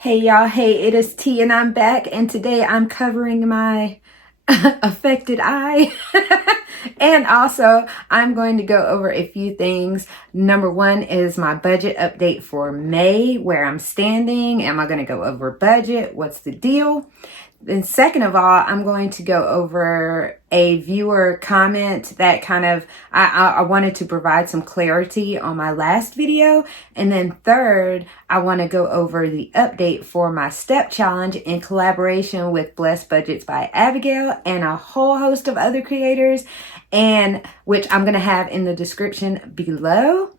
Hey y'all, hey, it is T and I'm back, and today I'm covering my affected eye. And also I'm going to go over a few things. Number one is my budget update for May, where I'm standing. Am I going to go over budget? What's the deal? Then second of all, I'm going to go over a viewer comment that I wanted to provide some clarity on my last video. And then third, I want to go over the update for my step challenge in collaboration with Blessed Budgets by Abigail and a whole host of other creators, and which I'm going to have in the description below.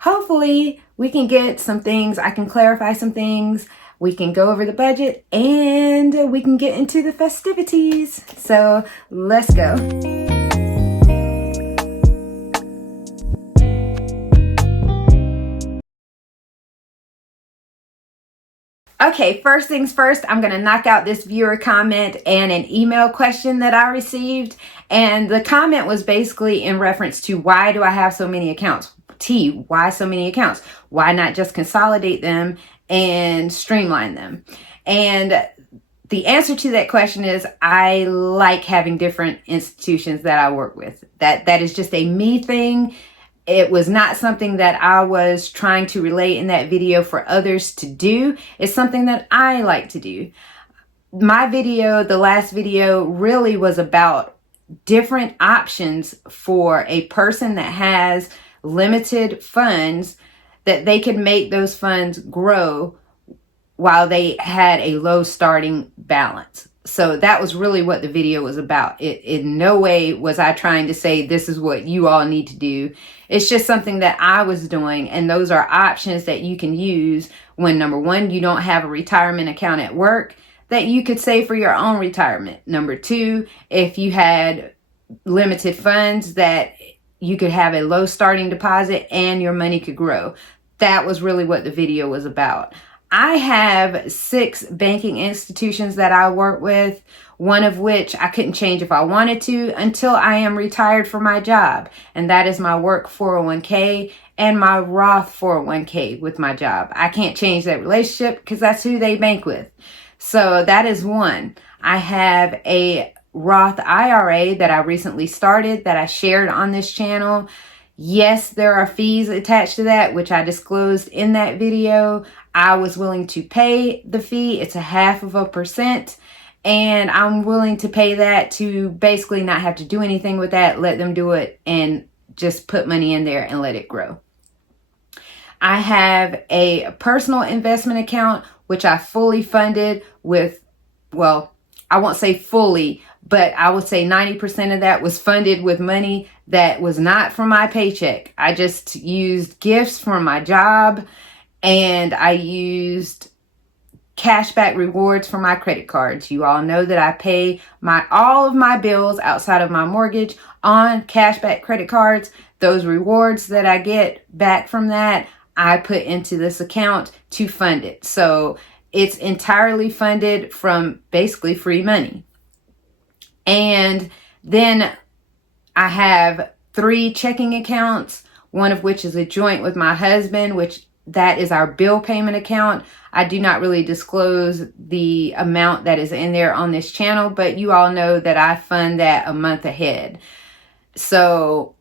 Hopefully we can get some things, I can clarify some things, we can go over the budget, and we can get into the festivities. So let's go. Okay, first things first, I'm going to knock out this viewer comment and an email question that I received. And the comment was basically in reference to, why do I have so many accounts? T, why so many accounts? Why not just consolidate them and streamline them? And the answer to that question is, I like having different institutions that I work with. That is just a me thing. It was not something that I was trying to relate in that video for others to do. It's something that I like to do. My video, the last video, really was about different options for a person that has limited funds, that they could make those funds grow while they had a low starting balance. So that was really what the video was about. In no way was I trying to say this is what you all need to do. It's just something that I was doing, and those are options that you can use when, number one, you don't have a retirement account at work that you could save for your own retirement. Number two, if you had limited funds, that you could have a low starting deposit and your money could grow. That was really what the video was about. I have 6 banking institutions that I work with, one of which I couldn't change if I wanted to until I am retired from my job. And that is my work 401k and my Roth 401k with my job. I can't change that relationship because that's who they bank with. So that is one. I have a Roth IRA that I recently started that I shared on this channel. Yes, there are fees attached to that, which I disclosed in that video. I was willing to pay the fee. It's 0.5%. And I'm willing to pay that to basically not have to do anything with that, let them do it, and just put money in there and let it grow. I have a personal investment account, which I fully funded with, well, I won't say fully, but I would say 90% of that was funded with money that was not from my paycheck. I just used gifts from my job, and I used cashback rewards for my credit cards. You all know that I pay all of my bills outside of my mortgage on cashback credit cards. Those rewards that I get back from that, I put into this account to fund it. So it's entirely funded from basically free money. And then I have 3 checking accounts, one of which is a joint with my husband, which that is our bill payment account. I do not really disclose the amount that is in there on this channel, but you all know that I fund that a month ahead. So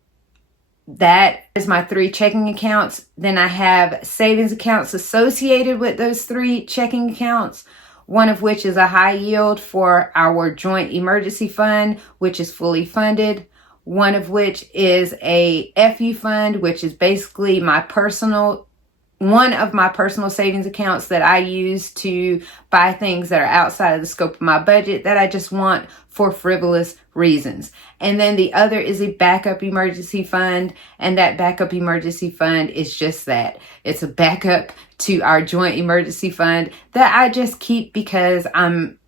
that is my 3 checking accounts. Then I have savings accounts associated with those 3 checking accounts, one of which is a high yield for our joint emergency fund, which is fully funded. One of which is a FU fund, which is basically one of my personal savings accounts that I use to buy things that are outside of the scope of my budget that I just want for frivolous reasons. And then the other is a backup emergency fund, and that backup emergency fund is just that. It's a backup to our joint emergency fund that I just keep because I'm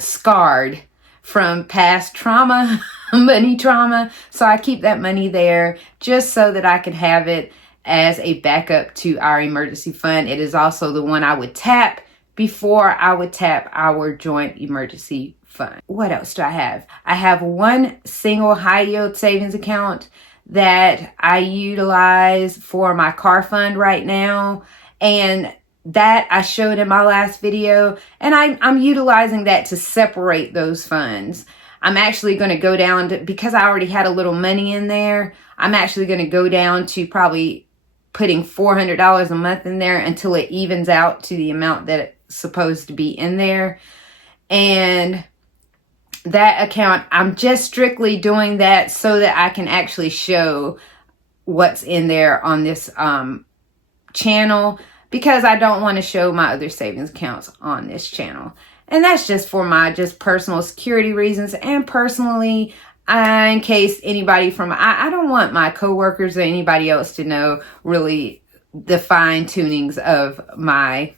scarred from past trauma, money trauma. So I keep that money there just so that I can have it as a backup to our emergency fund. It is also the one I would tap before I would tap our joint emergency fund. What else do I have? I have 1 single high yield savings account that I utilize for my car fund right now. And that I showed in my last video, and I'm utilizing that to separate those funds. I'm actually going to go down to, because I already had a little money in there, I'm actually going to go down to probably putting $400 a month in there until it evens out to the amount that it's supposed to be in there. And that account, I'm just strictly doing that so that I can actually show what's in there on this channel, because I don't want to show my other savings accounts on this channel. And that's just for my just personal security reasons, and personally, in case anybody from, I don't want my coworkers or anybody else to know really the fine tunings of my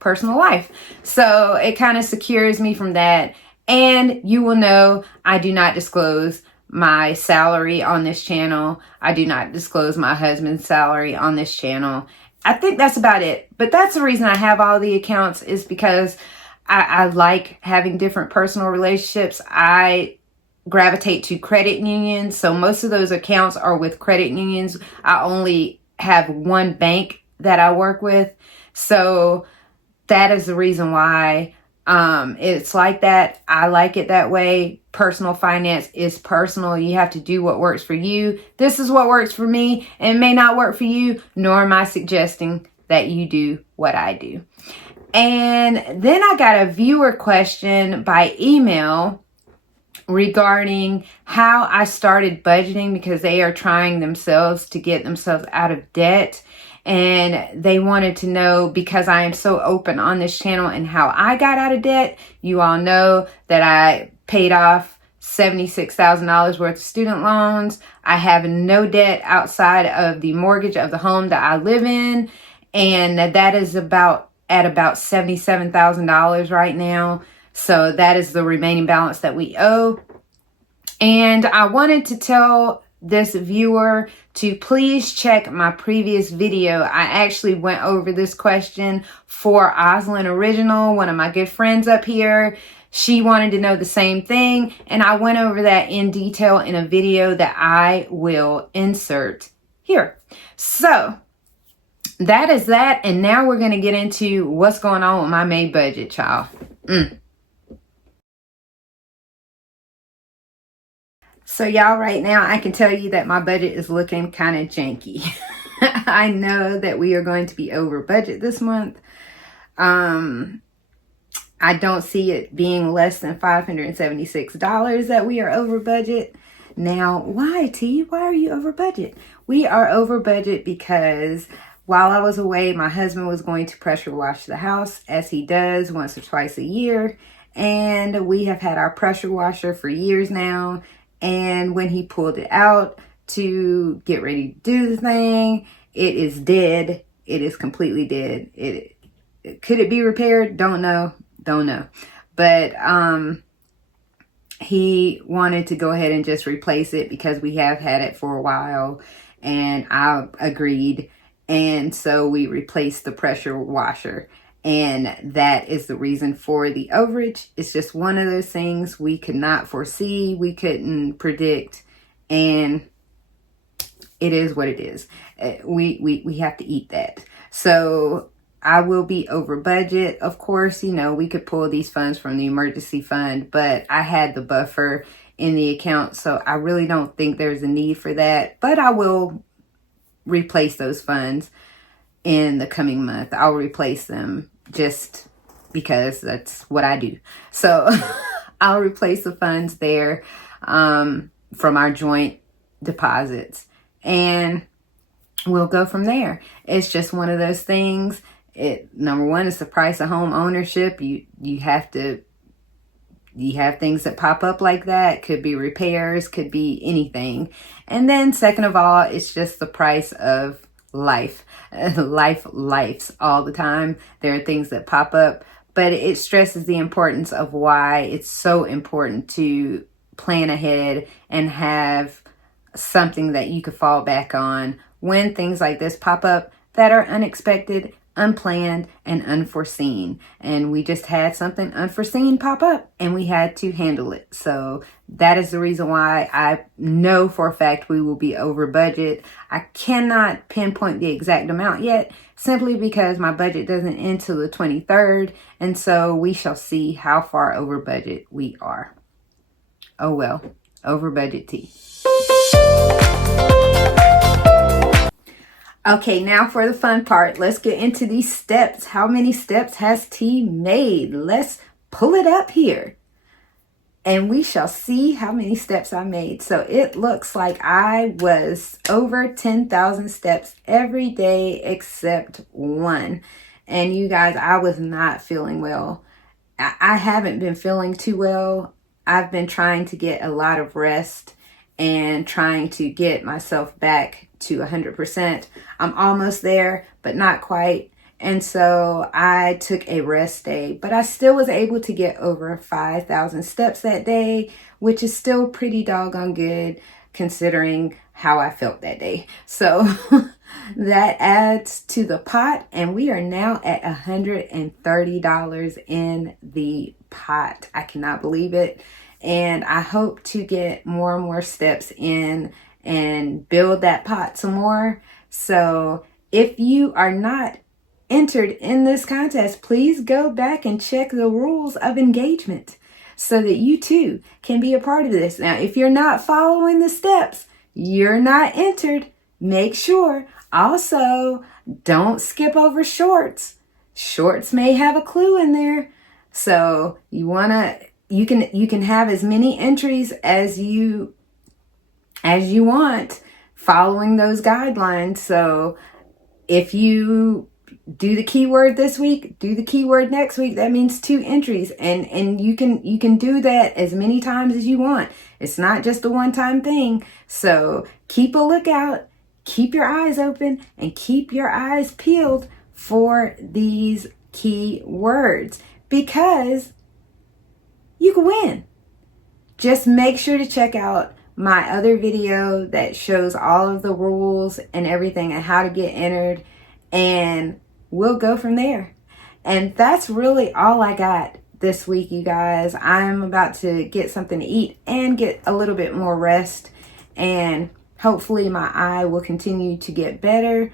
personal life. So it kind of secures me from that. And you will know I do not disclose my salary on this channel. I do not disclose my husband's salary on this channel. I think that's about it. But that's the reason I have all the accounts, is because I like having different personal relationships. I gravitate to credit unions. So most of those accounts are with credit unions. I only have one bank that I work with. So that is the reason why it's like that. I like it that way. Personal finance is personal. You have to do what works for you. This is what works for me, and it may not work for you, nor am I suggesting that you do what I do. And then I got a viewer question by email regarding how I started budgeting, because they are trying themselves to get themselves out of debt. And they wanted to know, because I am so open on this channel, and how I got out of debt. You all know that I paid off $76,000 worth of student loans. I have no debt outside of the mortgage of the home that I live in. And that is at about $77,000 right now. So that is the remaining balance that we owe. And I wanted to tell this viewer to please check my previous video. I actually went over this question for Oslin Original, one of my good friends up here. She wanted to know the same thing, and I went over that in detail in a video that I will insert here. So that is that, and now we're going to get into what's going on with my May budget, y'all. So y'all, right now, I can tell you that my budget is looking kind of janky. I know that we are going to be over budget this month. I don't see it being less than $576 that we are over budget. Now, why, T? Why are you over budget? We are over budget because while I was away, my husband was going to pressure wash the house, as he does once or twice a year. And we have had our pressure washer for years now. And when he pulled it out to get ready to do the thing, it is dead. It is completely dead. Could it be repaired? Don't know. But he wanted to go ahead and just replace it because we have had it for a while, and I agreed. And so we replaced the pressure washer. And that is the reason for the overage. It's just one of those things we could not foresee, we couldn't predict, and it is what it is. We have to eat that. So I will be over budget. Of course, you know, we could pull these funds from the emergency fund, but I had the buffer in the account, so I really don't think there's a need for that. But I will replace those funds in the coming month. I'll replace them just because that's what I do. So I'll replace the funds there from our joint deposits, and we'll go from there. It's just one of those things. Number one, it's the price of home ownership. You have things that pop up like that. Could be repairs, could be anything. And then second of all, it's just the price of life. Life's all the time. There are things that pop up, but it stresses the importance of why it's so important to plan ahead and have something that you could fall back on when things like this pop up that are unexpected. unplanned and unforeseen, and we just had something unforeseen pop up and we had to handle it. So that is the reason why I know for a fact we will be over budget. I cannot pinpoint the exact amount yet, simply because my budget doesn't end till the 23rd, and so we shall see how far over budget we are. Oh well, over budget tea. Okay, now for the fun part. Let's get into these steps. How many steps has T made? Let's pull it up here, and we shall see how many steps I made. So it looks like I was over 10,000 steps every day except one. And you guys, I was not feeling well. I haven't been feeling too well. I've been trying to get a lot of rest and trying to get myself back to 100%. I'm almost there, but not quite. And so I took a rest day, but I still was able to get over 5,000 steps that day, which is still pretty doggone good considering how I felt that day. So that adds to the pot, and we are now at $130 in the pot. I cannot believe it. And I hope to get more and more steps in and build that pot some more. So if you are not entered in this contest, please go back and check the rules of engagement so that you too can be a part of this. Now, if you're not following the steps, you're not entered. Make sure. Also, don't skip over shorts. Shorts may have a clue in there. So you can have as many entries as you want following those guidelines. So if you do the keyword this week, do the keyword next week, that means 2 entries, and you can do that as many times as you want. It's not just a one-time thing. So keep a lookout, keep your eyes open, and keep your eyes peeled for these keywords, because you can win. Just make sure to check out my other video that shows all of the rules and everything and how to get entered, and we'll go from there. And that's really all I got this week, you guys. I'm about to get something to eat and get a little bit more rest, and hopefully my eye will continue to get better.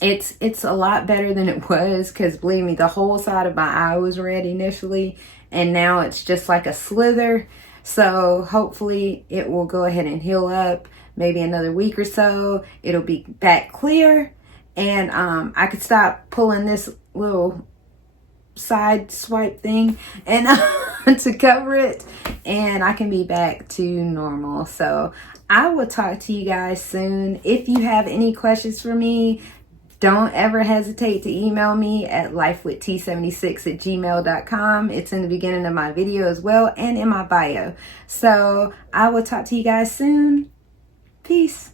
It's a lot better than it was, because believe me, the whole side of my eye was red initially, and now it's just like a slither. So hopefully it will go ahead and heal up. Maybe another week or so, it'll be back clear, and I could stop pulling this little side swipe thing and to cover it, and I can be back to normal. So I will talk to you guys soon. If you have any questions for me, don't ever hesitate to email me at lifewitht76@gmail.com. It's in the beginning of my video as well, and in my bio. So I will talk to you guys soon. Peace.